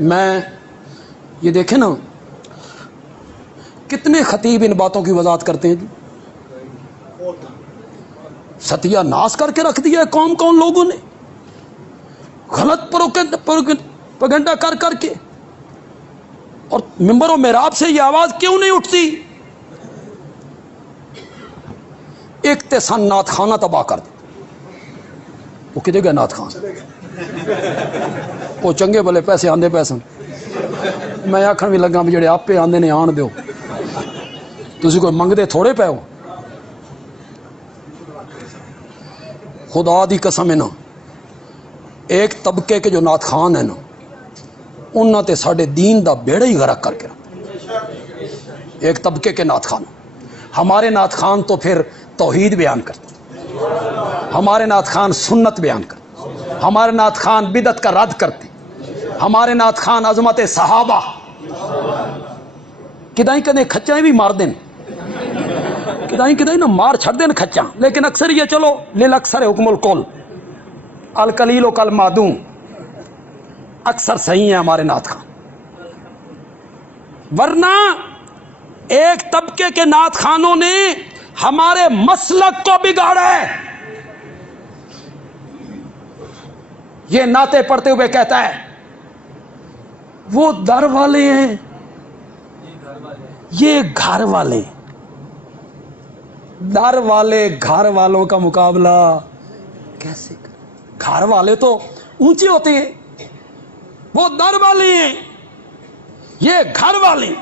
میں یہ دیکھیں نا کتنے خطیب ان باتوں کی وضاحت کرتے ہیں جی. ستیہ ناس کر کے رکھ دیا ہے کون کون لوگوں نے، غلط پروپیگنڈا کر کر کے. اور ممبر و محراب سے یہ آواز کیوں نہیں اٹھتی؟ اقتصاد نعت خانہ تباہ کر دے. وہ کدے گئے نعت خان؟ وہ چنگے بھلے پیسے آندے پیسے میں آخر بھی لگا بھی جڑے آپ پہ آندے نے آن دیو، تسی کوئی منگدے تھوڑے پے ہو. خدا دی قسم ہے نا، ایک طبقے کے جو نعت خان ہیں نا انہاں تے ساڈے دین دا بیڑا ہی غرق کر کے رکھتے. ایک طبقے کے نعت خان، ہمارے نعت خان تو پھر توحید بیان کرتے، ہمارے نعت خان سنت بیان کرتے، ہمارے نعت خان بدعت کا رد کرتے، ہمارے نعت خان عظمت صحابہ کدائیں کدیں کھچائیں بھی مار دیں، کدائیں نا مار چھڑ دیں کھچاں. لیکن اکثر یہ چلو للاکثر حکم الکل القلیل و کل معدوم، اکثر صحیح ہیں ہمارے نعت خان. ورنہ ایک طبقے کے نعت خانوں نے ہمارے مسلک کو بگاڑا ہے. یہ نعتیں پڑھتے ہوئے کہتا ہے وہ در والے ہیں، یہ گھر والے. در والے گھر والوں کا مقابلہ کیسے کریں؟ گھر والے تو اونچے ہوتے ہیں، وہ در والے ہیں، یہ گھر والے.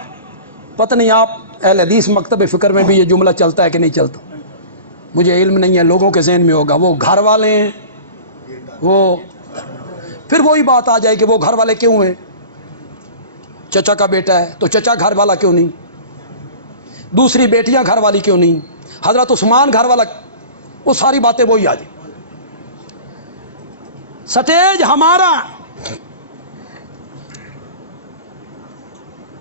پتہ نہیں آپ اہل حدیث مکتب فکر میں بھی یہ جملہ چلتا ہے کہ نہیں چلتا، مجھے علم نہیں ہے، لوگوں کے ذہن میں ہوگا وہ گھر والے ہیں. وہ پھر وہی بات آ جائے کہ وہ گھر والے کیوں ہیں؟ چچا کا بیٹا ہے تو چچا گھر والا کیوں نہیں؟ دوسری بیٹیاں گھر والی کیوں نہیں؟ حضرت عثمان گھر والا؟ وہ ساری باتیں وہی آ جائیں. سٹیج ہمارا.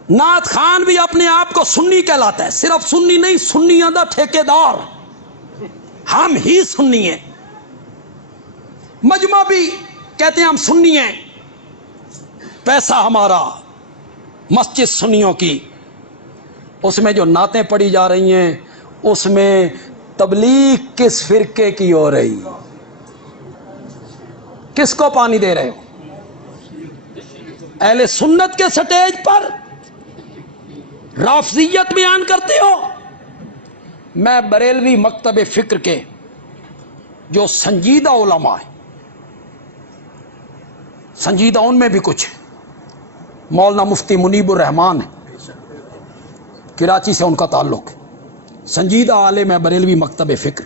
نعت خان بھی اپنے آپ کو سنی کہلاتا ہے، صرف سنی نہیں، سنیوں دا ٹھیکیدار. ہم ہی سنی ہیں. مجمع بھی کہتے ہیں ہم سنی ہیں، پیسہ ہمارا مسجد سنیوں کی. اس میں جو نعتیں پڑھی جا رہی ہیں اس میں تبلیغ کس فرقے کی ہو رہی؟ کس کو پانی دے رہے ہو؟ اہل سنت کے سٹیج پر رافضیت بیان کرتے ہو. میں بریلوی مکتب فکر کے جو سنجیدہ علماء ہیں، سنجیدہ ان میں بھی کچھ مولانا مفتی منیب الرحمان ہے، کراچی سے ان کا تعلق ہے، سنجیدہ عالم ہے بریلوی مکتب فکر.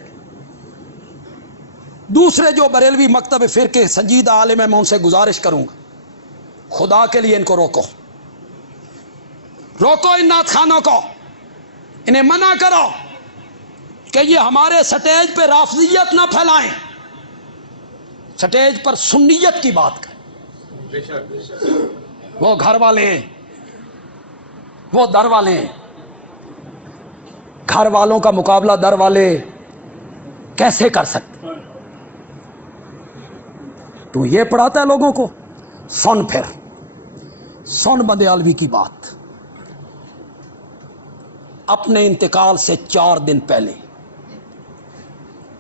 دوسرے جو بریلوی مکتب فکر کے سنجیدہ عالم ہے میں ان سے گزارش کروں گا خدا کے لیے ان کو روکو ان نعت خانوں کو، انہیں منع کرو کہ یہ ہمارے سٹیج پہ رافضیت نہ پھیلائیں، سٹیج پر سنیت کی بات کریں. وہ گھر والے ہیں، وہ در والے ہیں. گھر والوں کا مقابلہ در والے کیسے کر سکتے؟ تو یہ پڑھاتا ہے لوگوں کو. سن پھر سن بندیالوی کی بات. اپنے انتقال سے 4 دن پہلے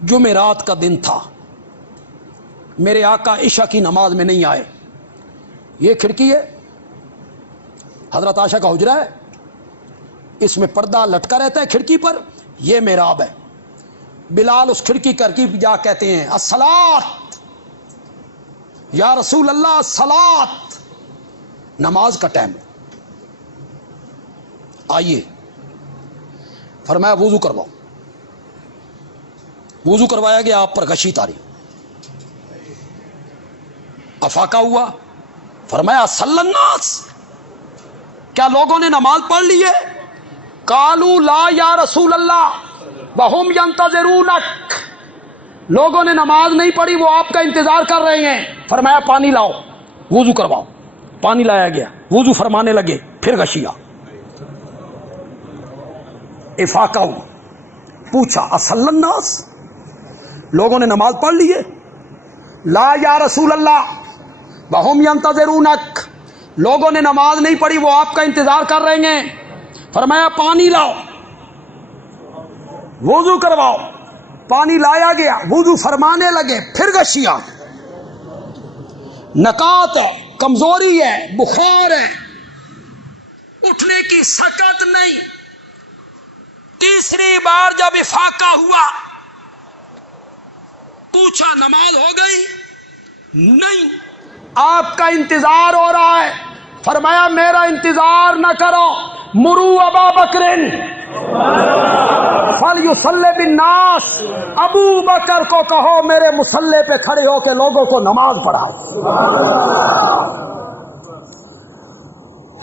جمعرات کا دن تھا، میرے آقا عشاء کی نماز میں نہیں آئے. یہ کھڑکی ہے، حضرت عائشہ کا حجرہ ہے، اس میں پردہ لٹکا رہتا ہے کھڑکی پر، یہ محراب ہے. بلال اس کھڑکی کر کے جا کہتے ہیں الصلاۃ یا رسول اللہ الصلاۃ، نماز کا ٹائم. آئیے، فرمایا وضو کرواؤ. وضو کروایا گیا، آپ پر غشی تاری، افاقہ ہوا. فرمایا صلی الناس، کیا لوگوں نے نماز پڑھ لی ہے؟ قالوا لا یا رسول اللہ وہم ینتظرونک، لوگوں نے نماز نہیں پڑھی، وہ آپ کا انتظار کر رہے ہیں. فرمایا پانی لاؤ، وضو کرواؤ. پانی لایا گیا، وضو فرمانے لگے، پھر غشیا. افاقہ ہوا، پوچھا اصلی الناس، لوگوں نے نماز پڑھ لی ہے؟ لا یا رسول اللہ وہم ینتظرونک، لوگوں نے نماز نہیں پڑھی، وہ آپ کا انتظار کر رہے ہیں. فرمایا پانی لاؤ، وضو کرواؤ. پانی لایا گیا، وضو فرمانے لگے، پھر غشیاں، نکات ہے، کمزوری ہے، بخار ہے، اٹھنے کی سکت نہیں. تیسری بار جب افاقہ ہوا، پوچھا نماز ہو گئی؟ نہیں، آپ کا انتظار ہو رہا ہے. فرمایا میرا انتظار نہ کرو، مرو ابا بکرن فلیصلی بالناس، ابو بکر کو کہو میرے مصلی پہ کھڑے ہو کے لوگوں کو نماز پڑھائے.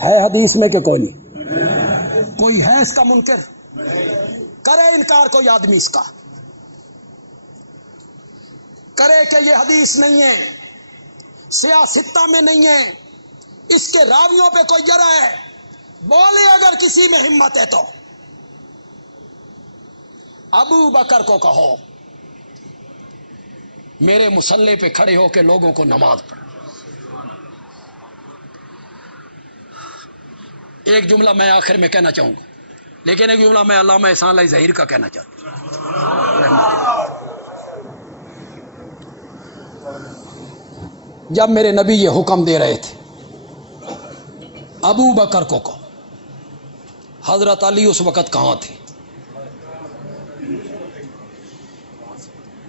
ہے حدیث میں کہ کوئی نہیں؟ کوئی ہے اس کا منکر؟ کرے انکار کوئی آدمی اس کا، کرے کہ یہ حدیث نہیں ہے، سیاستہ میں نہیں ہے، اس کے راویوں پہ کوئی جرح ہے، بولے اگر کسی میں ہمت ہے تو. ابو بکر کو کہو میرے مصلی پہ کھڑے ہو کے لوگوں کو نماز پڑھ. ایک جملہ میں آخر میں کہنا چاہوں گا، لیکن ایک جملہ میں علامہ احسان اللہ ظہیر کا کہنا چاہتا ہوں. جب میرے نبی یہ حکم دے رہے تھے ابو بکر کو کہو، حضرت علی اس وقت کہاں تھے؟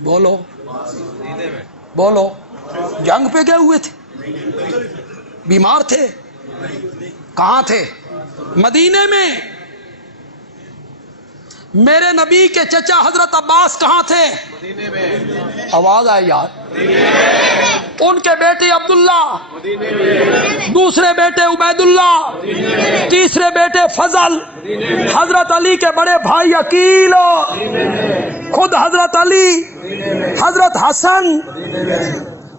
بولو بولو. جنگ پہ گئے ہوئے تھے؟ بیمار تھے؟ کہاں تھے؟ مدینے میں. میرے نبی کے چچا حضرت عباس کہاں تھے؟ آواز آئی یار. ان کے بیٹے عبداللہ، دوسرے بیٹے عبید اللہ، تیسرے بیٹے فضل، حضرت علی کے بڑے بھائی عقیل، خود حضرت علی، حضرت حسن،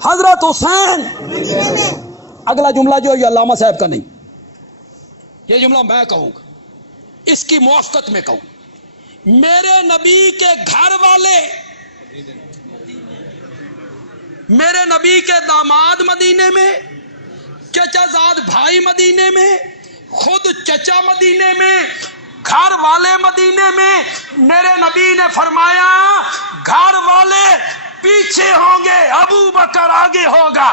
حضرت حسین. اگلا جملہ جو یہ علامہ صاحب کا نہیں، یہ جملہ میں کہوں گا، اس کی موافقت میں کہوں. میرے نبی کے گھر والے، میرے نبی کے داماد مدینے میں، چچا زاد بھائی مدینے میں، خود چچا مدینے میں، گھر والے مدینے میں. میرے نبی نے فرمایا گھر والے پیچھے ہوں گے، ابو بکر آگے ہوگا.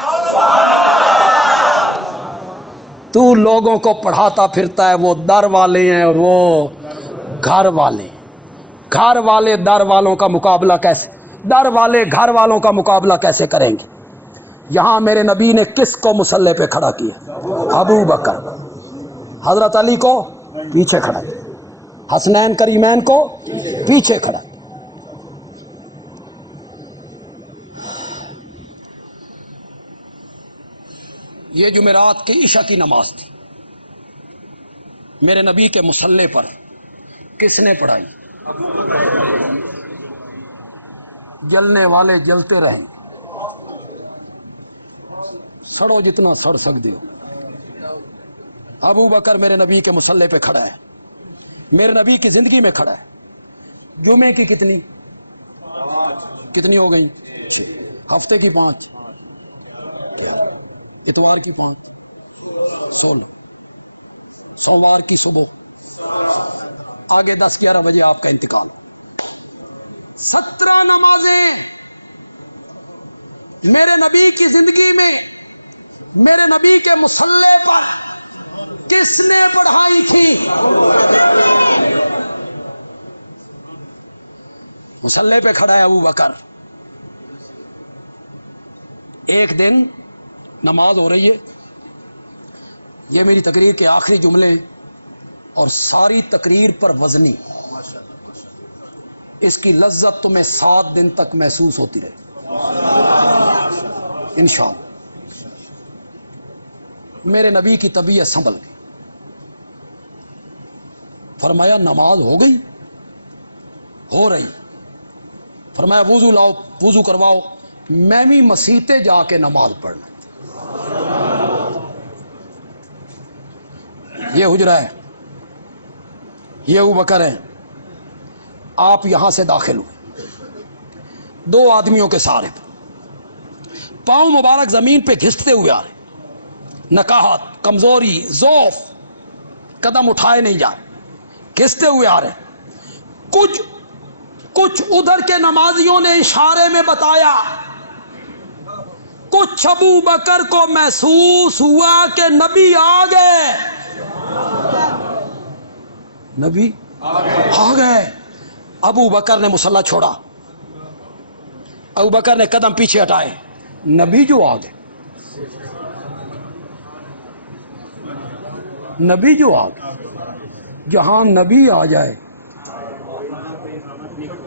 تو لوگوں کو پڑھاتا پھرتا ہے، وہ در والے ہیں اور وہ گھر والے. گھر والے در والوں کا مقابلہ کیسے، در والے گھر والوں کا مقابلہ کیسے کریں گے؟ یہاں میرے نبی نے کس کو مصلی پہ کھڑا کیا؟ ابو بکر. حضرت علی کو پیچھے کھڑا کیا، حسنین کریمین کو پیچھے کھڑا. یہ جمعرات کی عشاء کی نماز تھی، میرے نبی کے مصلی پر کس نے پڑھائی؟ جلنے والے جلتے رہیں، سڑو جتنا سڑ سکتے ہو. ابو بکر میرے نبی کے مصلی پہ کھڑا ہے، میرے نبی کی زندگی میں کھڑا ہے. جمعے کی کتنی ہو گئی؟ ہفتے کی 5، اتوار کی 5، 16، سوموار کی صبح، آگے 10-11 بجے آپ کا انتقال. 17 نمازیں میرے نبی کی زندگی میں میرے نبی کے مصلی پر کس نے پڑھائی تھی؟ مصلی پہ کھڑا ہے ابو بکر. ایک دن نماز ہو رہی ہے، یہ میری تقریر کے آخری جملے اور ساری تقریر پر وزنی، اس کی لذت تمہیں 7 دن تک محسوس ہوتی رہے انشاءاللہ. میرے نبی کی طبیعت سنبھل گئی. فرمایا نماز ہو گئی؟ ہو رہی. فرمایا وضو لاؤ، وضو کرواؤ، میں بھی مسیتے جا کے نماز پڑھنا. یہ حجرہ ہے، یہ ابو بکر ہیں. آپ یہاں سے داخل ہوئے 2 آدمیوں کے سہارے پر، پاؤں مبارک زمین پہ گھستے ہوئے آ رہے. نکاہت، کمزوری، ضعف، قدم اٹھائے نہیں جا رہے، کھستے ہوئے آ رہے۔ کچھ ادھر کے نمازیوں نے اشارے میں بتایا، کچھ ابو بکر کو محسوس ہوا کہ نبی آ گئے، نبی آ گئے۔ ابو بکر نے مصلی چھوڑا، ابو بکر نے قدم پیچھے ہٹائے، نبی جو آ گئے، نبی جو آ گئے۔ جہاں نبی آ جائے،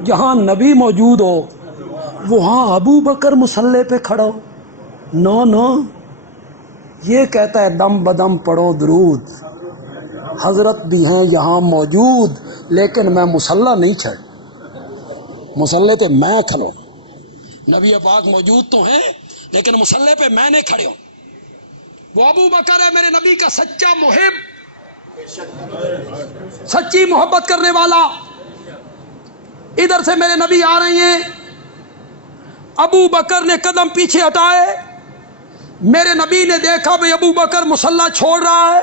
جہاں نبی موجود ہو، وہاں ابو بکر مصلی پہ کھڑا ہو، نو یہ کہتا ہے دم بدم پڑھو درود، حضرت بھی ہیں یہاں موجود، لیکن میں مصلی نہیں چھڑ، مصلی تے میں کھڑو، نبی پاک موجود تو ہیں لیکن مصلی پہ میں نے کھڑے ہوں۔ وہ ابو بکر ہے میرے نبی کا سچا محب، سچی محبت کرنے والا۔ ادھر سے میرے نبی آ رہے ہیں، ابو بکر نے قدم پیچھے ہٹائے، میرے نبی نے دیکھا بھئی ابو بکر مصلی چھوڑ رہا ہے،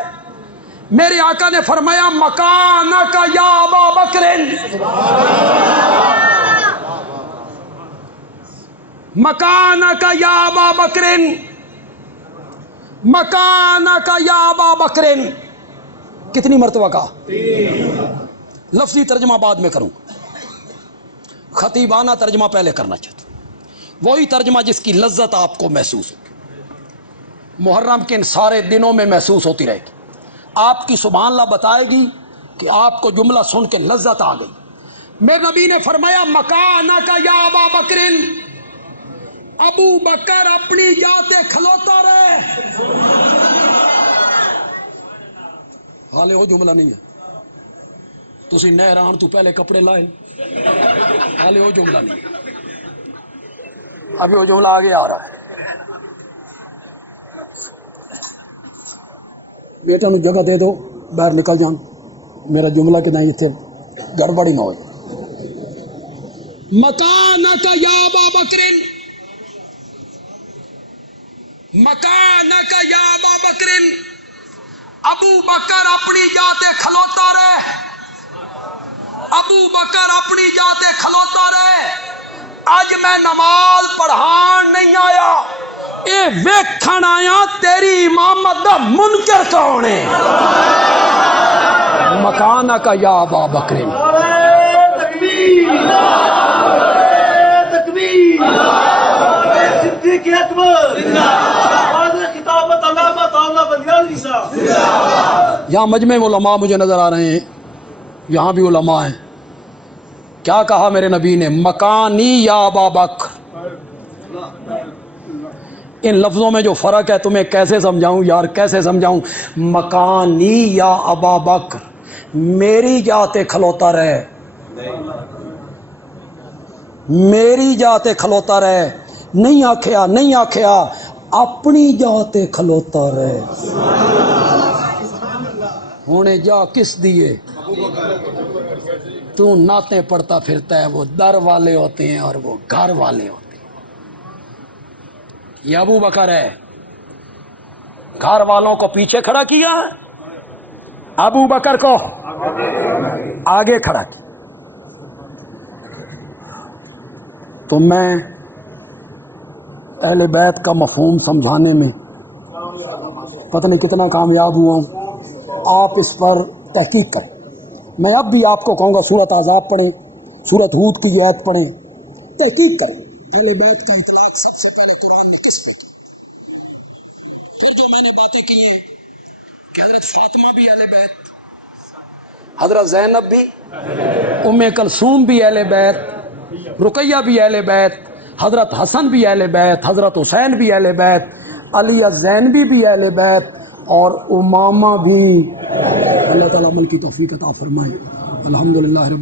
میرے آقا نے فرمایا مکانک یا ابا بکر، مکانک یا ابا بکر، مکانک یا ابا بکر۔ کتنی مرتبہ کہا؟ لفظی ترجمہ بعد میں کروں، خطیبانہ ترجمہ پہلے کرنا چاہتا ہوں، وہی ترجمہ جس کی لذت آپ کو محسوس ہوگی، محرم کے ان سارے دنوں میں محسوس ہوتی رہے گی۔ آپ کی سبحان اللہ بتائے گی کہ آپ کو جملہ سن کے لذت آ گئی۔ میرے نبی نے فرمایا مکانک یا ابا بکر، ابو بکر اپنی جاتے کھلوتا رہے۔ حالے وہ جملہ نہیں ہے، تسی نئے ران تو پہلے کپڑے لائے، حالے وہ جملہ نہیں ہے، ابھی وہ جملہ آگے آ رہا ہے۔ بیٹا نو جگہ دے دو، باہر نکل جان، میرا جملہ کہ نہیں تھے گڑبڑی نہ ہوئے۔ مکانک یا ابا بکر، مکانک یا ابا بکر، ابو بکر اپنی جاتے کھلوتا رہے، ابو بکر اپنی جاتے کھلوتا رہے۔ آج میں نماز پڑھان نہیں آیا، اے ویکھن آیا تیری امامت دا منکر کون ہے۔ مکانک یا ابا بکر، یہاں مجمع علماء مجھے نظر آ رہے ہیں، یہاں بھی علماء ہیں۔ کیا کہا میرے نبی نے؟ مکانی یا ابا بکر۔ ان لفظوں میں جو فرق ہے تمہیں کیسے سمجھاؤں یار، کیسے سمجھاؤں؟ مکانی یا ابا بکر، میری جاتے کھلوتا رہے، میری جاتے کھلوتا رہے، نہیں آکھیا نہیں آکھیا، اپنی جاتے کھلوتا رہے۔ ہونے جا کس دیے؟ تو نعتیں پڑھتا پھرتا ہے، وہ در والے ہوتے ہیں اور وہ گھر والے ہوتے ہیں۔ یہ ابو بکر ہے، گھر والوں کو پیچھے کھڑا کیا، ابو بکر کو آگے کھڑا کیا۔ تو میں اہل بیت کا مفہوم سمجھانے میں پتہ نہیں کتنا کامیاب ہوا ہوں، آپ اس پر تحقیق کریں۔ میں اب بھی آپ کو کہوں گا سورۃ احزاب پڑھیں، سورۃ ہود کی آیت پڑھیں، تحقیق کریں۔ اہل بیت کا اطلاق سب سے پہلے قرآن میں کس میں کیا؟ پھر جو میں نے باتیں کی ہیں کہ حضرت فاطمہ بھی اہل بیت، حضرت زینب بھی، ام کلثوم بھی اہل بیت، رقیہ بھی اہل بیت، حضرت حسن بھی اہل بیت، حضرت حسین بھی اہل بیت، علی زینبی بھی اہل بیت، اور امامہ بھی۔ اللہ تعالیٰ عمل کی توفیق عطا فرمائے۔ الحمدللہ رب